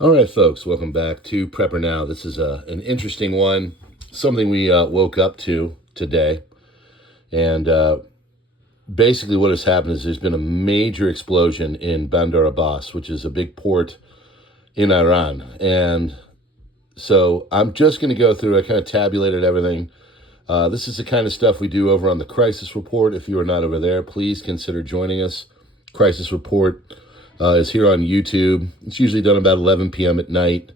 All right, folks, welcome back to PrepperNow. This is an interesting one, something we woke up to today. And basically what has happened is there's been a major explosion in Bandar Abbas, which is a big port in Iran. And so I'm just going to go through, I kind of tabulated everything. This is the kind of stuff we do over on the Crisis Report. If you are not over there, please consider joining us. Crisis Report is here on YouTube. It's usually done about 11 p.m. at night,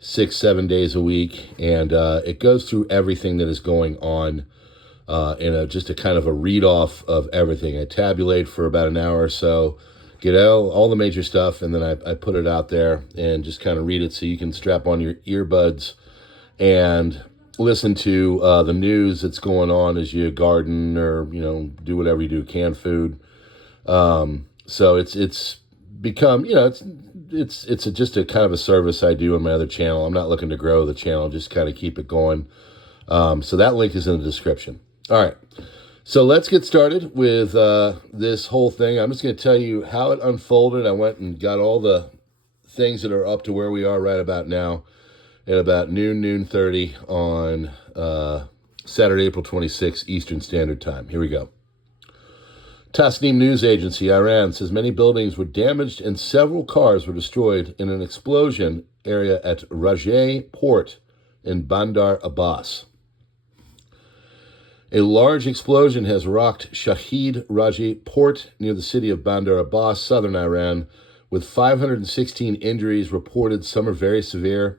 6-7 days a week, and it goes through everything that is going on in just a kind of a read-off of everything. I tabulate for about an hour or so, get all the major stuff, and then I put it out there and just kind of read it so you can strap on your earbuds and listen to the news that's going on as you garden or, do whatever you do, can food. So it's become, it's just a kind of a service I do on my other channel. I'm not looking to grow the channel, just kind of keep it going. So that link is in the description. All right. So let's get started with this whole thing. I'm just going to tell you how it unfolded. I went and got all the things that are up to where we are right about now at about noon 30 on Saturday, April 26th, Eastern Standard Time. Here we go. Tasnim News Agency, Iran, says many buildings were damaged and several cars were destroyed in an explosion area at Rajeh Port in Bandar Abbas. A large explosion has rocked Shahid Rajeh Port near the city of Bandar Abbas, southern Iran, with 516 injuries reported. Some are very severe.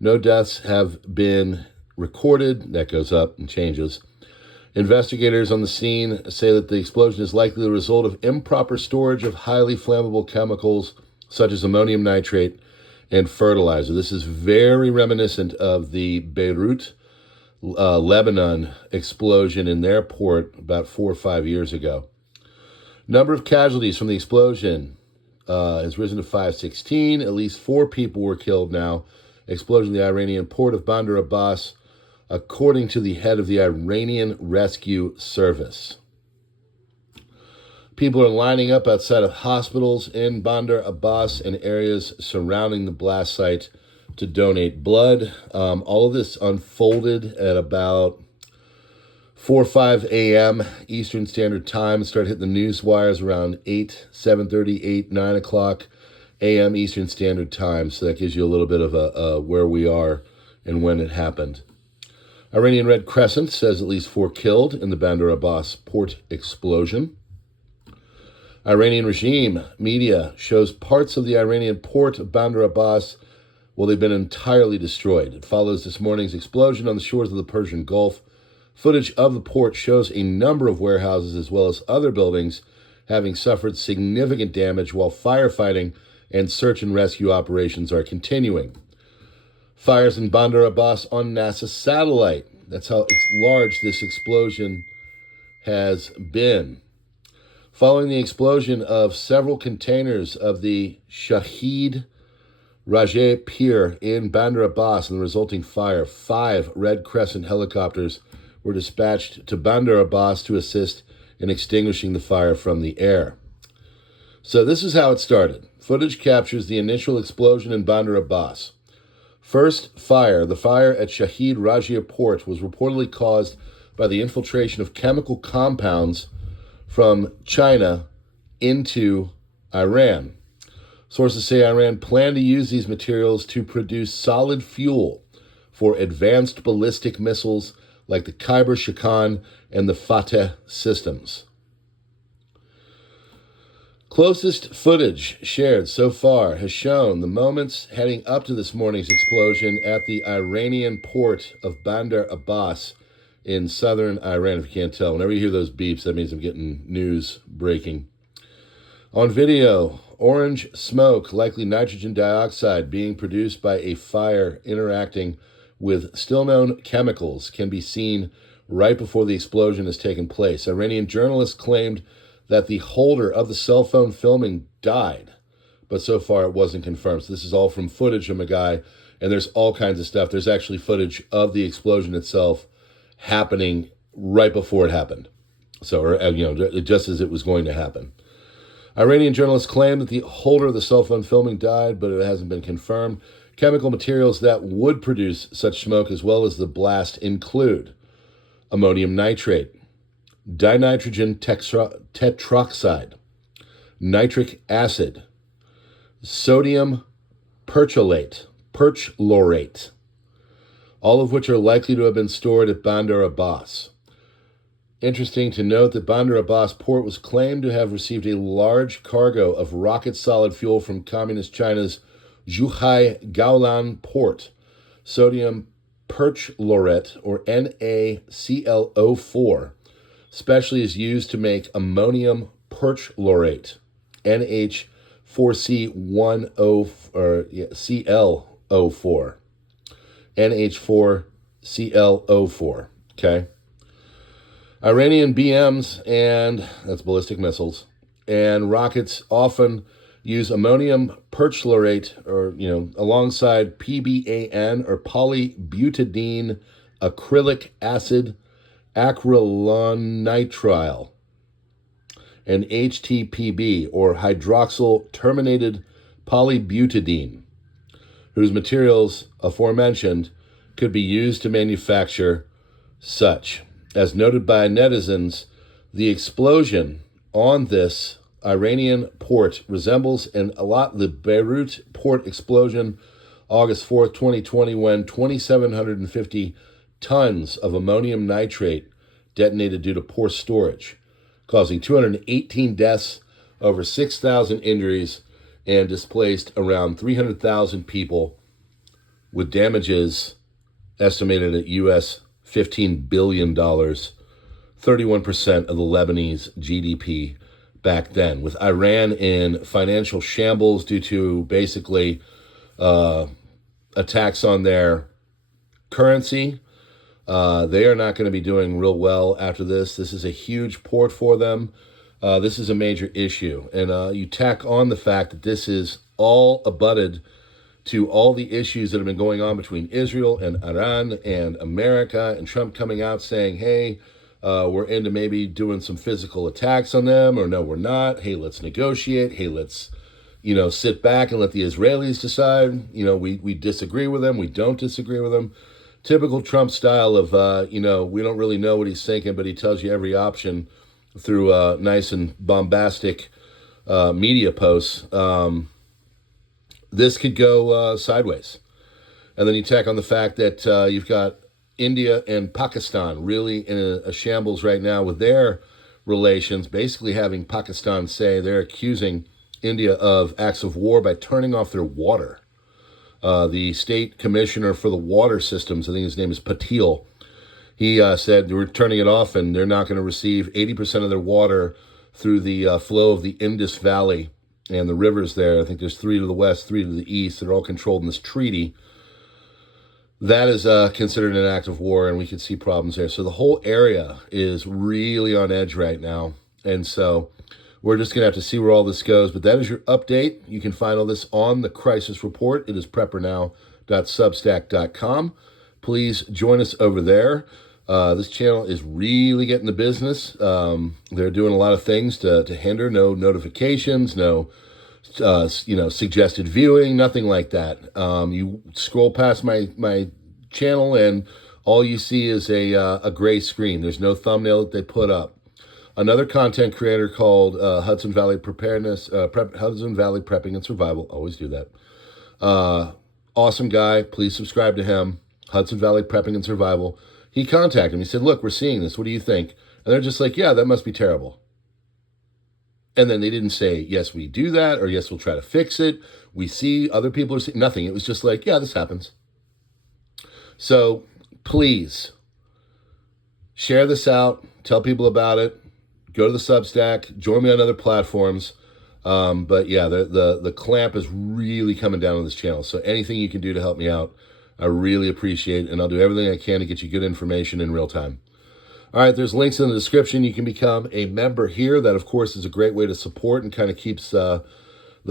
No deaths have been recorded. That goes up and changes. Investigators on the scene say that the explosion is likely the result of improper storage of highly flammable chemicals such as ammonium nitrate and fertilizer. This is very reminiscent of the Beirut, Lebanon explosion in their port about 4 or 5 years ago. Number of casualties from the explosion has risen to 516. At least 4 people were killed now. Explosion in the Iranian port of Bandar Abbas, according to the head of the Iranian Rescue Service. People are lining up outside of hospitals in Bandar Abbas and areas surrounding the blast site to donate blood. All of this unfolded at about 4 or 5 a.m. Eastern Standard Time. It started hitting the news wires around 7:30, 9 o'clock a.m. Eastern Standard Time. So that gives you a little bit of where we are and when it happened. Iranian Red Crescent says at least 4 killed in the Bandar Abbas port explosion. Iranian regime media shows parts of the Iranian port of Bandar Abbas, they've been entirely destroyed. It follows this morning's explosion on the shores of the Persian Gulf. Footage of the port shows a number of warehouses as well as other buildings having suffered significant damage while firefighting and search and rescue operations are continuing. Fires in Bandar Abbas on NASA satellite. That's how large this explosion has been. Following the explosion of several containers of the Shahid Rajeh Pier in Bandar Abbas and the resulting fire, 5 Red Crescent helicopters were dispatched to Bandar Abbas to assist in extinguishing the fire from the air. So this is how it started. Footage captures the initial explosion in Bandar Abbas. First fire, the fire at Shahid Rajeh Port, was reportedly caused by the infiltration of chemical compounds from China into Iran. Sources say Iran planned to use these materials to produce solid fuel for advanced ballistic missiles like the Khyber Shekan and the Fateh systems. Closest footage shared so far has shown the moments heading up to this morning's explosion at the Iranian port of Bandar Abbas in southern Iran. If you can't tell, whenever you hear those beeps, that means I'm getting news breaking. On video, orange smoke, likely nitrogen dioxide, being produced by a fire interacting with still-known chemicals, can be seen right before the explosion has taken place. Iranian journalists claimed that the holder of the cell phone filming died, but so far it wasn't confirmed. So this is all from footage from a guy, and there's all kinds of stuff. There's actually footage of the explosion itself happening right before it happened. So, just as it was going to happen. Iranian journalists claim that the holder of the cell phone filming died, but it hasn't been confirmed. Chemical materials that would produce such smoke as well as the blast include ammonium nitrate, dinitrogen tetroxide, nitric acid, sodium perchlorate, all of which are likely to have been stored at Bandar Abbas. Interesting to note that Bandar Abbas port was claimed to have received a large cargo of rocket-solid fuel from Communist China's Zhuhai Gaolan port. Sodium perchlorate, or NaClO4, especially is used to make ammonium perchlorate, ClO4, NH4ClO4, okay? Iranian BMs, and that's ballistic missiles, and rockets often use ammonium perchlorate, or, alongside PBAN, or polybutadiene acrylic acid, acrylonitrile, and HTPB, or hydroxyl terminated polybutadiene, whose materials aforementioned could be used to manufacture such. As noted by netizens, the explosion on this Iranian port resembles a lot the Beirut port explosion August 4th, 2020, when 2,750 tons of ammonium nitrate detonated due to poor storage, causing 218 deaths, over 6,000 injuries, and displaced around 300,000 people, with damages estimated at US $15 billion, 31% of the Lebanese GDP back then, with Iran in financial shambles due to basically attacks on their currency. They are not going to be doing real well after this. This is a huge port for them. This is a major issue. And you tack on the fact that this is all abutted to all the issues that have been going on between Israel and Iran and America, and Trump coming out saying, hey, we're into maybe doing some physical attacks on them, or no, we're not. Hey, let's negotiate. Hey, let's, sit back and let the Israelis decide. We disagree with them. We don't disagree with them. Typical Trump style of, we don't really know what he's thinking, but he tells you every option through nice and bombastic media posts. This could go sideways. And then you tack on the fact that you've got India and Pakistan really in a shambles right now with their relations, basically having Pakistan say they're accusing India of acts of war by turning off their water. The state commissioner for the water systems, I think his name is Patil, he said we're turning it off and they're not going to receive 80% of their water through the flow of the Indus Valley and the rivers there. I think there's 3 to the west, 3 to the east that are all controlled in this treaty. That is considered an act of war, and we could see problems there. So the whole area is really on edge right now. And so we're just going to have to see where all this goes. But that is your update. You can find all this on the Crisis Report. It is PrepperNow.substack.com. Please join us over there. This channel is really getting the business. They're doing a lot of things to hinder. No notifications, no suggested viewing, nothing like that. You scroll past my channel and all you see is a gray screen. There's no thumbnail that they put up. Another content creator called Hudson Valley Hudson Valley Prepping and Survival. Always do that. Awesome guy. Please subscribe to him. Hudson Valley Prepping and Survival. He contacted me. He said, look, we're seeing this. What do you think? And they're just like, yeah, that must be terrible. And then they didn't say, yes, we do that, or yes, we'll try to fix it. We see other people are seeing nothing. It was just like, yeah, this happens. So please share this out. Tell people about it. Go to the Substack. Join me on other platforms. But yeah, the clamp is really coming down on this channel. So anything you can do to help me out, I really appreciate it. And I'll do everything I can to get you good information in real time. All right, there's links in the description. You can become a member here. That, of course, is a great way to support and kind of keeps the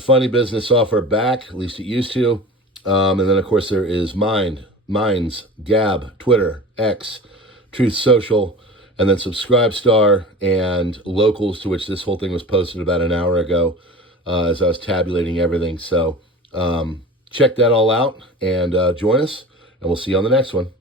funny business off our back. At least it used to. And then, of course, there is Minds, Gab, Twitter, X, Truth Social, and then Subscribestar and Locals, to which this whole thing was posted about an hour ago as I was tabulating everything. So check that all out and join us, and we'll see you on the next one.